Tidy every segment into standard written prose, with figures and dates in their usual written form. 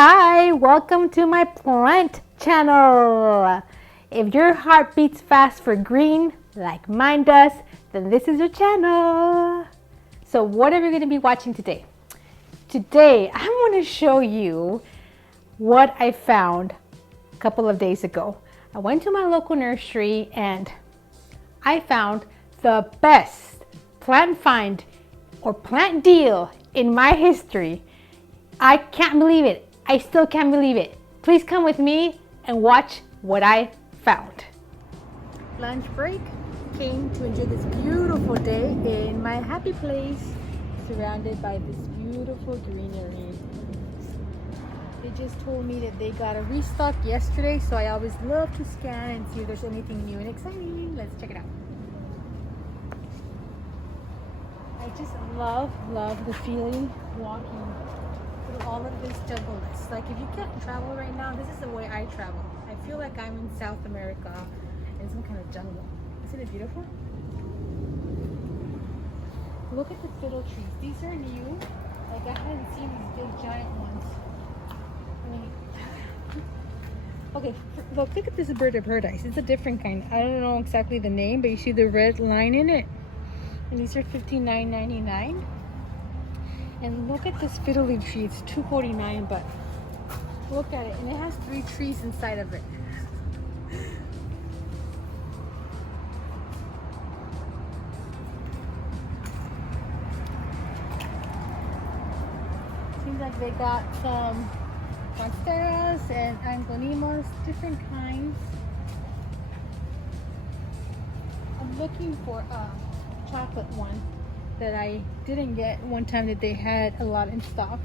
Hi, welcome to my plant channel. If your heart beats fast for green, like mine does, then this is your channel. So what are we going to be watching today? Today, I want to show you what I found a couple of days ago. I went to my local nursery and I found the best plant find or plant deal in my history. I can't believe it. I still can't believe it. Please come with me and watch what I found. Lunch break. Came to enjoy this beautiful day in my happy place, surrounded by this beautiful greenery. They just told me that they got a restock yesterday, so I always love to scan and see if there's anything new and exciting. Let's check it out. I just love the feeling walking through all of this jungle. It's like if you can't travel right now, this is the way I travel. I feel like I'm in South America in some kind of jungle. Isn't it beautiful? Look at the fiddle trees. These are new. Like I hadn't seen these big giant ones. Okay, look at this bird of paradise. It's a different kind. I don't know exactly the name, but you see the red line in it. And these are $59.99. And look at this fiddle leaf tree. It's $2.49, but look at it. And it has 3 trees inside of it. Seems like they got some monsteras and anglonimas, different kinds. I'm looking for a chocolate one that I didn't get one time that they had a lot in stock.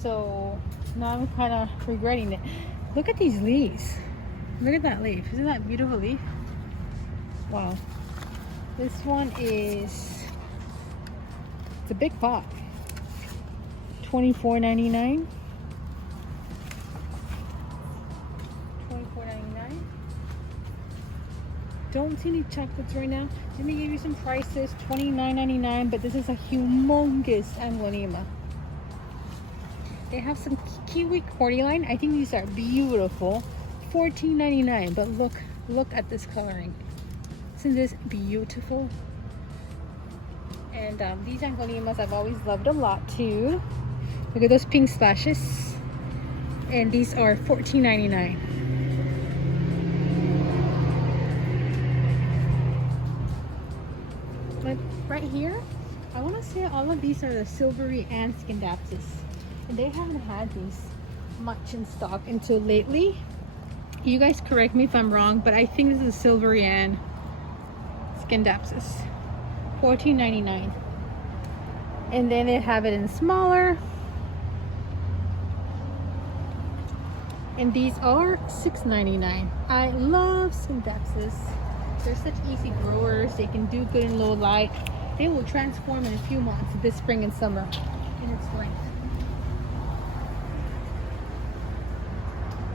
So now I'm kind of regretting it. Look at these leaves. Look at that leaf. Isn't that a beautiful leaf? Wow. This one is, it's a big pot. $24.99. $24.99. Don't see any chocolates right now. Let me give you some prices. $29.99, but this is a humongous anglonema. They have some kiwi cordyline. I think these are beautiful. $14.99, but look at this coloring. Isn't this beautiful? And these anglonemas I've always loved a lot too. Look at those pink splashes. And these are $14.99. But right here, I want to say all of these are the silvery and Scindapsus. And they haven't had these much in stock until lately. You guys correct me if I'm wrong, but I think this is silvery and Scindapsus. $14.99. And then they have it in smaller. And these are $6.99. I love Scindapsus. They're such easy growers. They can do good in low light. They will transform in a few months this spring and summer in its length.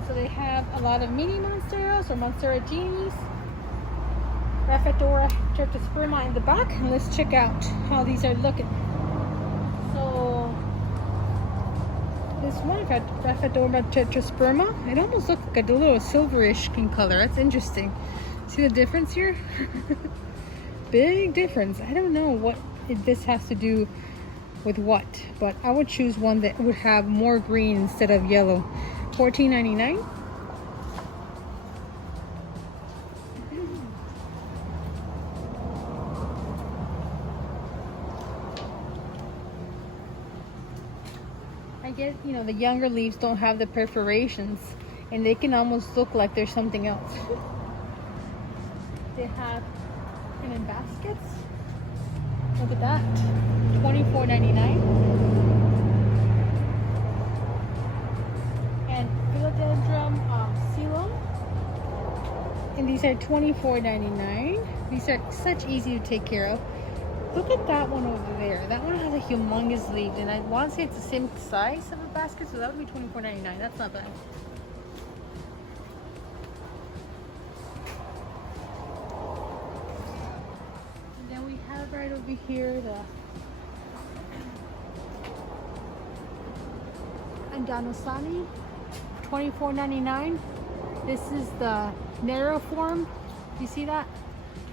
So they have a lot of mini monsteras or monstera genies. Raphedora tetrasperma in the back. And let's check out how these are looking. So this one, Raphedora tetrasperma, it almost looks like a little silverish in color. That's interesting. See the difference here? Big difference. I don't know what this has to do with what, but I would choose one that would have more green instead of yellow. $14.99. I get, you know, the younger leaves don't have the perforations and they can almost look like there's something else. They have them in baskets. Look at that. $24.99. And philodendron coelom. And these are $24.99. These are such easy to take care of. Look at that one over there. That one has a humongous leaf, and I want to say it's the same size of a basket, so that would be $24.99. That's not bad. Right over here, and Danasani, $24.99. This is the narrow form. You see that?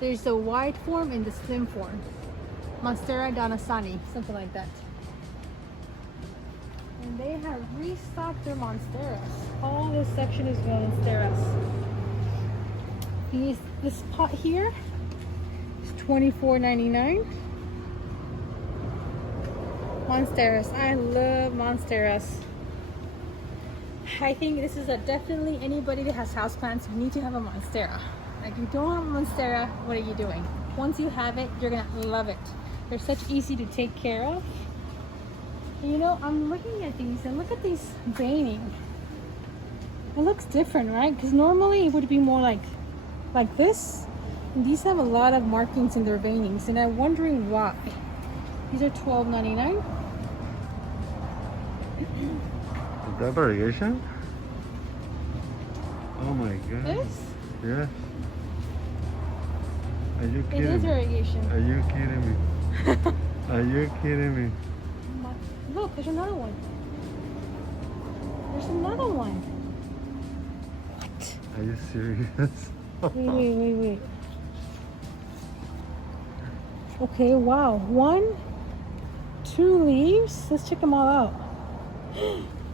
There's the wide form and the slim form. Monstera Danasani, something like that. And they have restocked their Monsteras. All this section is Monsteras. This pot here is $24.99. Monsteras. I love Monsteras. I think this is definitely anybody that has houseplants, you need to have a Monstera. Like, if you don't have a Monstera, what are you doing? Once you have it, you're gonna love it. They're such easy to take care of. And you know, I'm looking at these and look at these veining. It looks different, right? Because normally it would be more like this. And these have a lot of markings in their veinings, and I'm wondering why. These are $12.99. Is that variegation? Oh my god. This? Yes. Are you kidding It is me? variegation. Are you kidding me? Are you kidding me? Look, there's another one. There's another one. What? Are you serious? Wait. Okay, wow. 1, 2 leaves. Let's check them all out.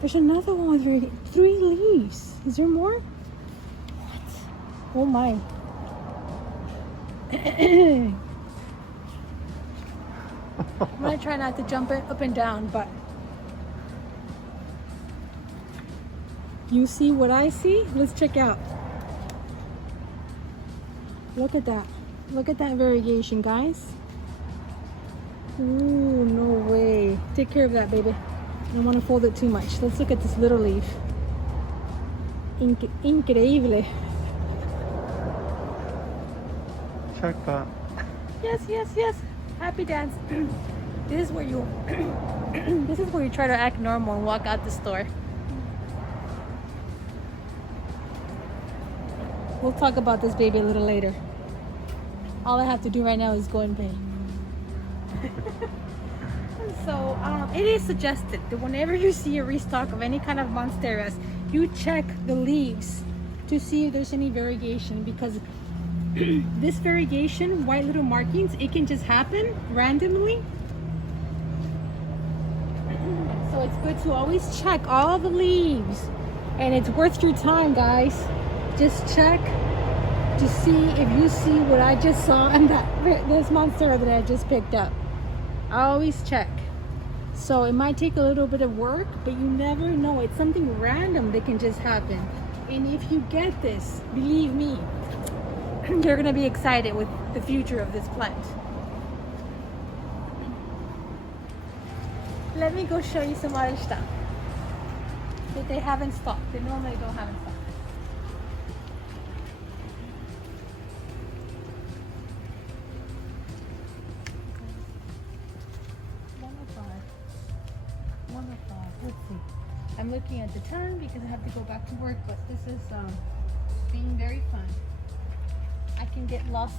There's another one here. 3 leaves. Is there more? What? Oh my. I'm gonna try not to jump it up and down, but you see what I see? Let's check out. Look at that. Look at that variegation, guys. Ooh, no way. Take care of that, baby. I don't want to fold it too much. Let's look at this little leaf. Increíble. Check that. Yes. Happy dance. This is where you this is where you try to act normal and walk out the store. We'll talk about this baby a little later. All I have to do right now is go and pay. So it is suggested that whenever you see a restock of any kind of Monsteras, you check the leaves to see if there's any variegation, because this variegation, white little markings, it can just happen randomly. So it's good to always check all the leaves, and it's worth your time, guys. Just check to see if you see what I just saw in this Monstera that I just picked up. I always check. So it might take a little bit of work, but you never know. It's something random that can just happen. And if you get this, believe me, you're gonna be excited with the future of this plant. Let me go show you some other stuff that they have in stock. They normally don't have in stock. Let's see. I'm looking at the time because I have to go back to work, but this is being very fun. I can get lost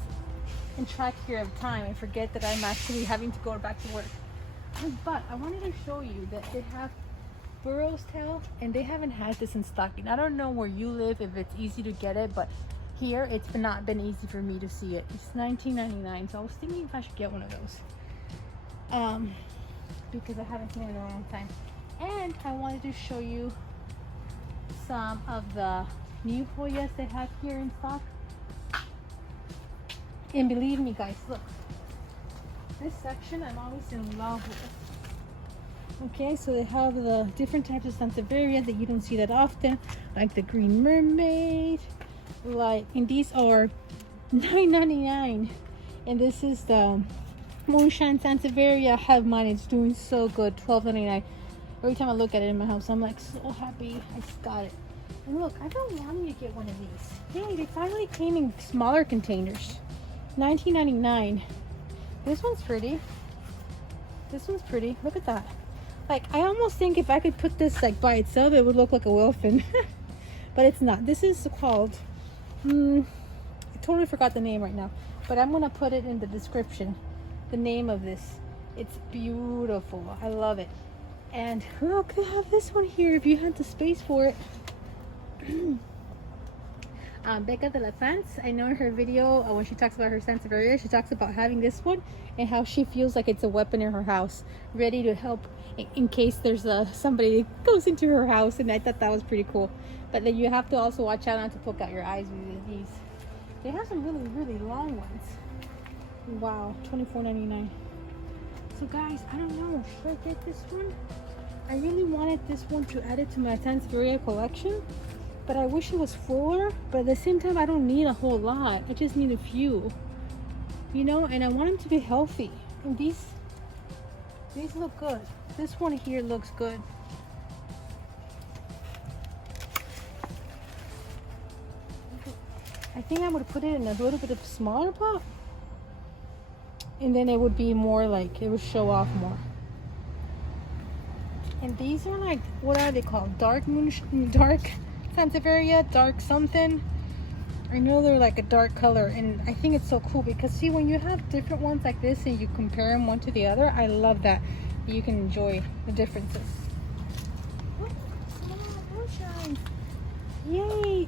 in track here of time and forget that I'm actually having to go back to work. But I wanted to show you that they have Burrow's Tail, and they haven't had this in stocking. I don't know where you live if it's easy to get it, but here it's not been easy for me to see it. It's $19.99, so I was thinking if I should get one of those because I haven't seen it in a long time. And I wanted to show you some of the new Hoyas they have here in stock. And believe me, guys, look, this section I'm always in love with. Okay, so they have the different types of Sansevieria that you don't see that often, like the green mermaid, and these are $9.99. And this is the Moonshine Sansevieria. I have mine. It's doing so good. $12.99. Every time I look at it in my house, I'm like so happy I just got it. And look, I've been wanting to get one of these. Hey, they finally came in smaller containers. $19.99. This one's pretty. This one's pretty. Look at that. Like, I almost think if I could put this like by itself, it would look like a whale fin. But it's not. This is called, I totally forgot the name right now, but I'm gonna put it in the description, the name of this. It's beautiful. I love it. And look, they have this one here if you had the space for it. Becca de la Fence, I know in her video when she talks about her Sansevieria, she talks about having this one and how she feels like it's a weapon in her house, ready to help in case there's somebody that goes into her house. And I thought that was pretty cool. But then you have to also watch out not to poke out your eyes with these. They have some really, really long ones. Wow, $24.99. So guys, I don't know, should I get this one? I really wanted this one to add it to my Sansevieria collection, but I wish it was fuller. But at the same time, I don't need a whole lot. I just need a few, you know, and I want them to be healthy. And these look good. This one here looks good. I think I would put it in a little bit of a smaller pot, and then it would be more like, it would show off more. And these are like, what are they called? Dark Sansevieria, dark something. I know they're like a dark color, and I think it's so cool because see, when you have different ones like this and you compare them one to the other, I love that. You can enjoy the differences. Oh, moonshine. Yay!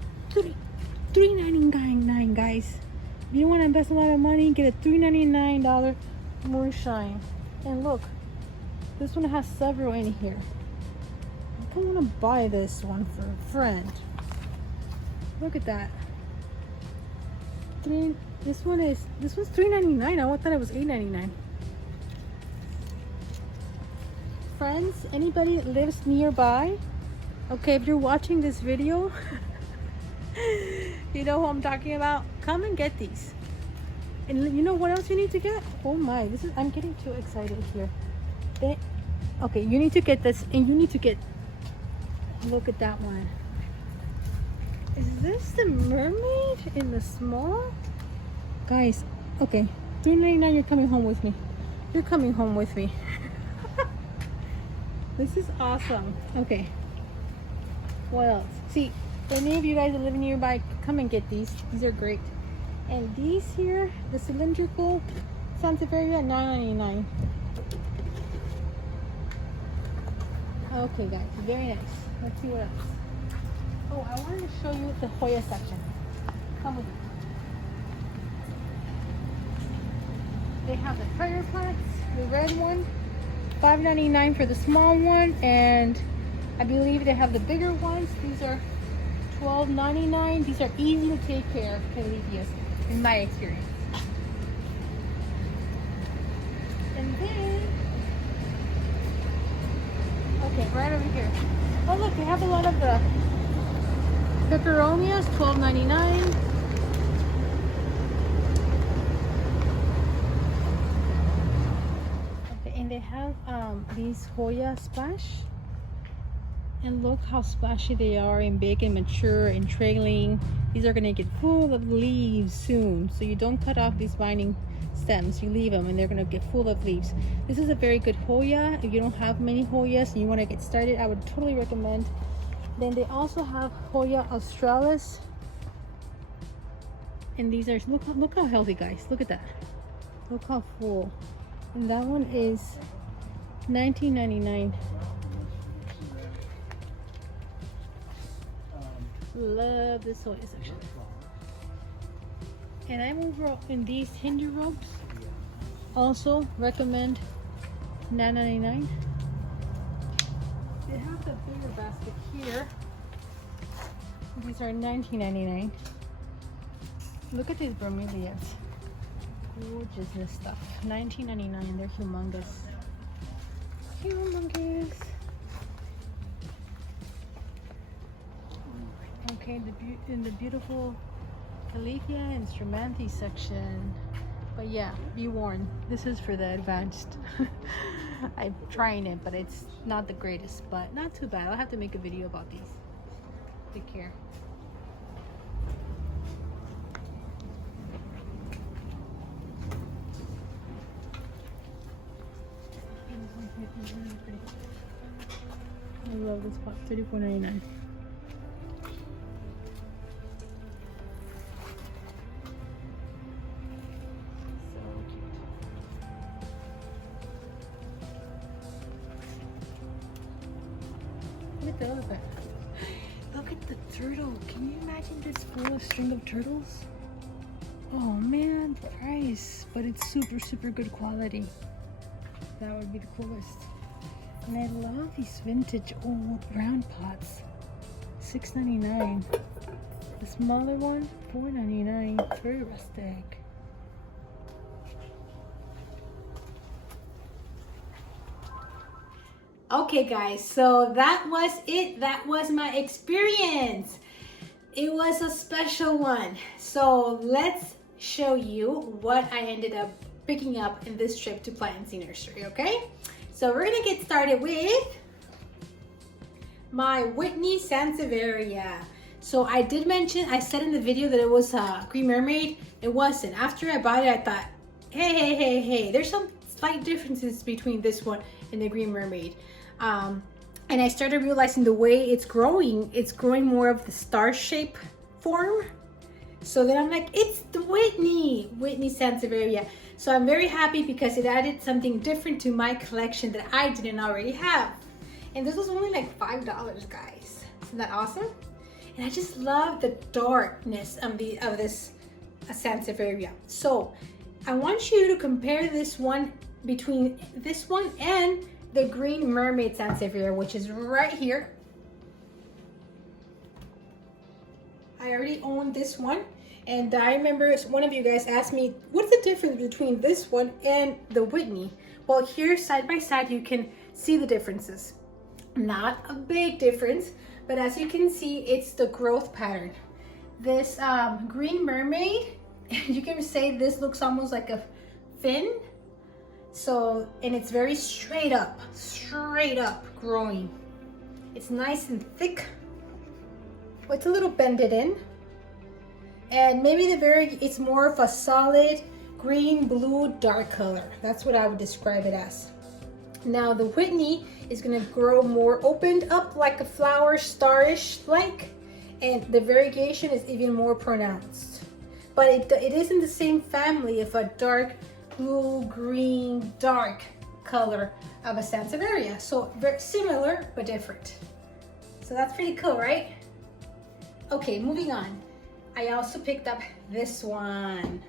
$3.99, guys. If you want to invest a lot of money, get a $3.99 moonshine. And look, this one has several in here. I kind of want to buy this one for a friend. Look at that. This one's $3.99. I thought it was $8.99. Friends, anybody that lives nearby, okay, if you're watching this video, you know who I'm talking about, come and get these. And you know what else you need to get? Oh my, I'm getting too excited here. Okay, you need to get this, and you need to get, look at that one. Is this the mermaid in the small? Guys, okay, $3.99, you're coming home with me. You're coming home with me. This is awesome. Okay, what else? See, any of you guys that live nearby, come and get these. These are great. And these here, the cylindrical Sansevieria, $9.99. Okay guys, very nice. Let's see what else. Oh, I wanted to show you the Hoya section. Come with me. They have the prayer plants, the red one, $5.99 for the small one, and I believe they have the bigger ones. These are $12.99. These are easy to take care of caladias, in my experience. And then, okay, right over here. Oh look, they have a lot of the peperonias, $12.99. Okay, and they have these Hoya Splash. And look how splashy they are and big and mature and trailing. These are gonna get full of leaves soon. So you don't cut off these binding stems, you leave them and they're gonna get full of leaves. This is a very good Hoya. If you don't have many Hoyas and you wanna get started, I would totally recommend. Then they also have Hoya Australis. And these are, look how healthy, guys. Look at that. Look how full. And that one is $19.99. Love this Hoya section. And I'm over in these Hindu ropes. Also recommend $9.99. They have the bigger basket here. These are $19.99. Look at these Bromeliads. Gorgeousness stuff. $19.99. They're humongous. Humongous. Okay, in the beautiful Calathea and Stramanthe section. But yeah, be warned, this is for the advanced. I'm trying it, but it's not the greatest, but not too bad. I'll have to make a video about these. Take care. I love this pot, $34.99. the elephant. Look at the turtle. Can you imagine this full string of turtles? Oh man, the price, but it's super, super good quality. That would be the coolest. And I love these vintage old brown pots. $6.99. The smaller one, $4.99. Very rustic. Okay guys, so that was it. That was my experience. It was a special one. So let's show you what I ended up picking up in this trip to Plant and See Nursery, okay? So we're gonna get started with my Whitney Sansevieria. So I did mention, I said in the video that it was a Green Mermaid. It wasn't. After I bought it, I thought, hey, there's some slight differences between this one and the Green Mermaid. And I started realizing the way it's growing more of the star shape form. So then I'm like, it's the Whitney Sansevieria. So I'm very happy because it added something different to my collection that I didn't already have. And this was only like $5, guys. Isn't that awesome? And I just love the darkness of this Sansevieria. So I want you to compare this one between this one and the Green Mermaid Sansevieria, which is right here. I already own this one, and I remember one of you guys asked me, what's the difference between this one and the Whitney? Well, here side by side you can see the differences. Not a big difference, but as you can see, it's the growth pattern. This Green Mermaid, you can say this looks almost like a fin. So, and it's very straight up growing. It's nice and thick. It's a little bended in. And maybe it's more of a solid green, blue, dark color. That's what I would describe it as. Now the Whitney is gonna grow more opened up like a flower, starish like, and the variegation is even more pronounced. But it is in the same family of a dark blue, green, dark color of a Sansevieria. So very similar, but different. So that's pretty cool, right? Okay, moving on. I also picked up this one.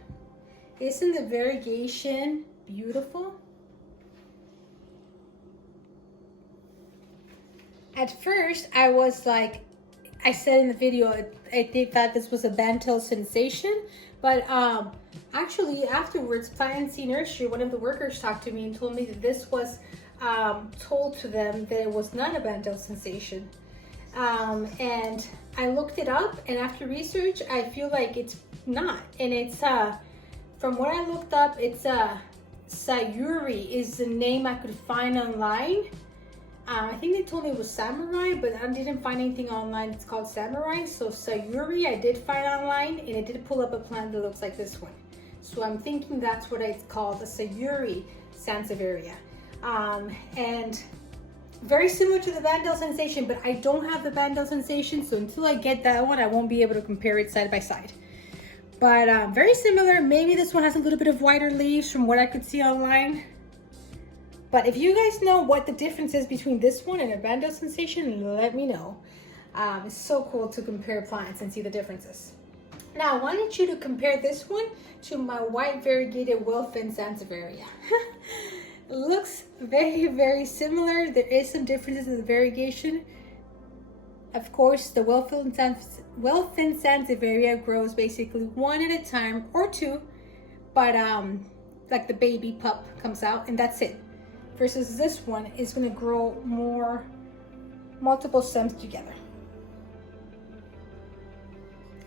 Isn't the variegation beautiful? At first, I was like, I said in the video, I thought this was a Bantel sensation, but actually afterwards, Plant and See Nursery, one of the workers talked to me and told me that this was told to them that it was not a Bantel sensation. And I looked it up, and after research, I feel like it's not. And it's, from what I looked up, it's Sayuri is the name I could find online. I think they told me it was Samurai, but I didn't find anything online. It's called Samurai. So Sayuri I did find online, and it did pull up a plant that looks like this one. So I'm thinking that's what it's called, the Sayuri Sansevieria. And very similar to the Bantel sensation, but I don't have the Bantel sensation, so until I get that one, I won't be able to compare it side by side. But very similar. Maybe this one has a little bit of wider leaves from what I could see online. But if you guys know what the difference is between this one and a Bantel sensation, let me know. It's so cool to compare plants and see the differences. Now, I wanted you to compare this one to my white variegated well-fin Sansevieria. Looks very, very similar. There is some differences in the variegation. Of course, the well-fin Sansevieria grows basically one at a time or two, but like the baby pup comes out and that's it. Versus this one is going to grow more, multiple stems together.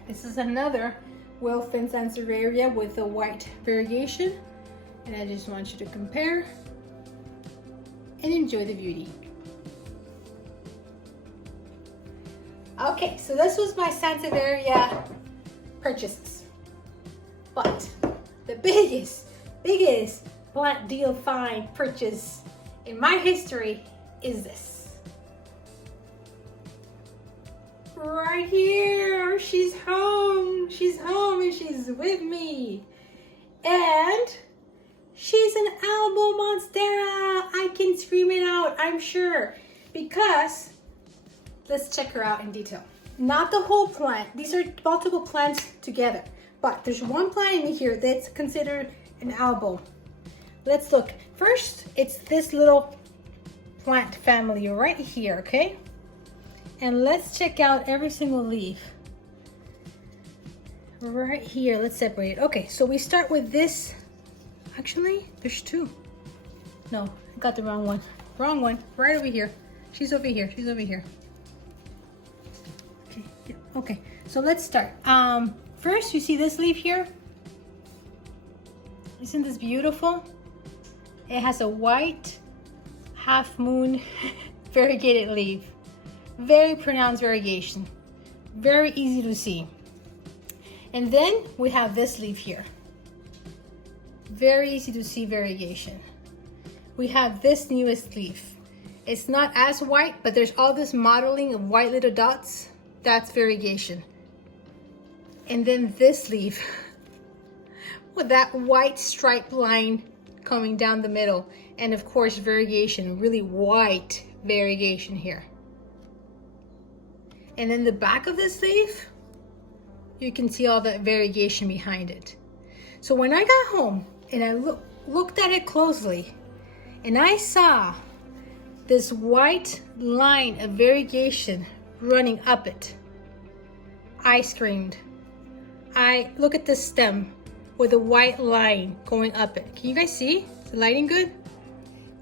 This is another well-fin Sansevieria with a white variegation, and I just want you to compare and enjoy the beauty. Okay, so this was my Sansevieria purchases, but the biggest plant deal find purchase in my history is this. Right here, she's home and she's with me. And she's an Albo Monstera. I can scream it out, I'm sure, because let's check her out in detail. Not the whole plant. These are multiple plants together. But there's one plant in here that's considered an albo. Let's look. First, it's this little plant family right here, okay? And let's check out every single leaf. Right here, let's separate it. Okay, so we start with this. Actually, there's two. No, I got the wrong one. Wrong one, right over here. She's over here, she's over here. Okay, yeah, okay, so let's start. First, you see this leaf here? Isn't this beautiful? It has a white half moon variegated leaf. Very pronounced variegation. Very easy to see. And then we have this leaf here. Very easy to see variegation. We have this newest leaf. It's not as white, but there's all this modeling of white little dots. That's variegation. And then this leaf with that white stripe line coming down the middle. And of course, variegation, really white variegation here. And then the back of this leaf, you can see all that variegation behind it. So when I got home and I looked at it closely, and I saw this white line of variegation running up it, I screamed. I look at the stem with a white line going up it. Can you guys see? Is the lighting good?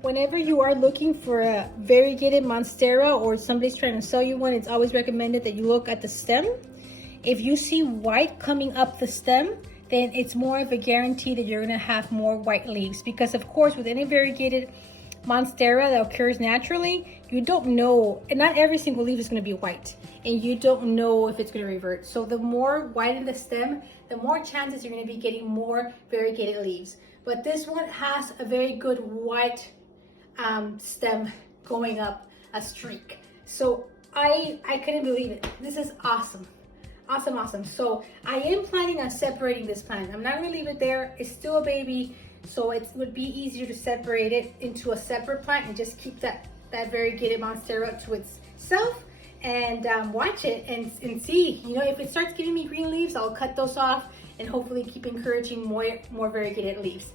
Whenever you are looking for a variegated monstera or somebody's trying to sell you one, it's always recommended that you look at the stem. If you see white coming up the stem, then it's more of a guarantee that you're gonna have more white leaves, because of course with any variegated monstera that occurs naturally, you don't know, and not every single leaf is gonna be white, and you don't know if it's gonna revert. So the more white in the stem, the more chances you're gonna be getting more variegated leaves. But this one has a very good white stem going up a streak. So I couldn't believe it. This is awesome. Awesome, awesome. So I am planning on separating this plant. I'm not gonna leave it there. It's still a baby, so it would be easier to separate it into a separate plant and just keep that variegated monstera to itself and watch it and see. You know, if it starts giving me green leaves, I'll cut those off and hopefully keep encouraging more variegated leaves.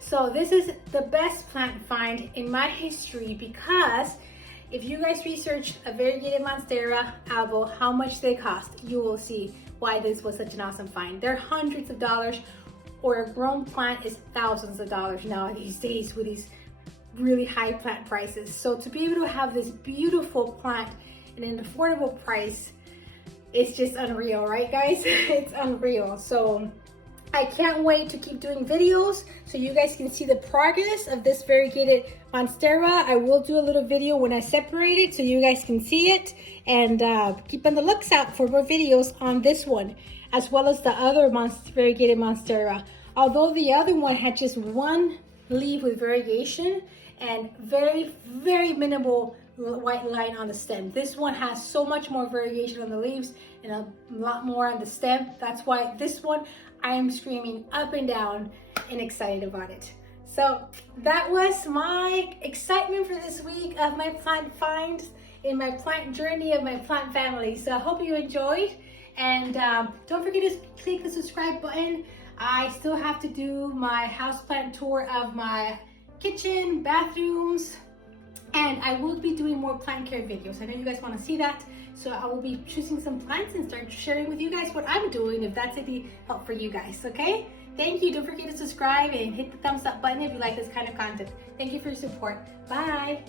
So this is the best plant find in my history, because if you guys research a variegated Monstera Albo, how much they cost, you will see why this was such an awesome find. They're hundreds of dollars, or a grown plant is thousands of dollars now these days with these really high plant prices. So to be able to have this beautiful plant at an affordable price, it's just unreal, right guys? It's unreal. So I can't wait to keep doing videos so you guys can see the progress of this variegated monstera. I will do a little video when I separate it so you guys can see it, and keep on the looks out for more videos on this one, as well as the other variegated monstera. Although the other one had just one leaf with variegation and very, very minimal white line on the stem. This one has so much more variegation on the leaves and a lot more on the stem. That's why this one I am screaming up and down and excited about it. So that was my excitement for this week of my plant finds in my plant journey of my plant family. So I hope you enjoyed, and don't forget to click the subscribe button. I still have to do my houseplant tour of my kitchen, bathrooms, and I will be doing more plant care videos. I know you guys want to see that. So I will be choosing some plants and start sharing with you guys what I'm doing, if that's any help for you guys, okay? Thank you. Don't forget to subscribe and hit the thumbs up button if you like this kind of content. Thank you for your support. Bye.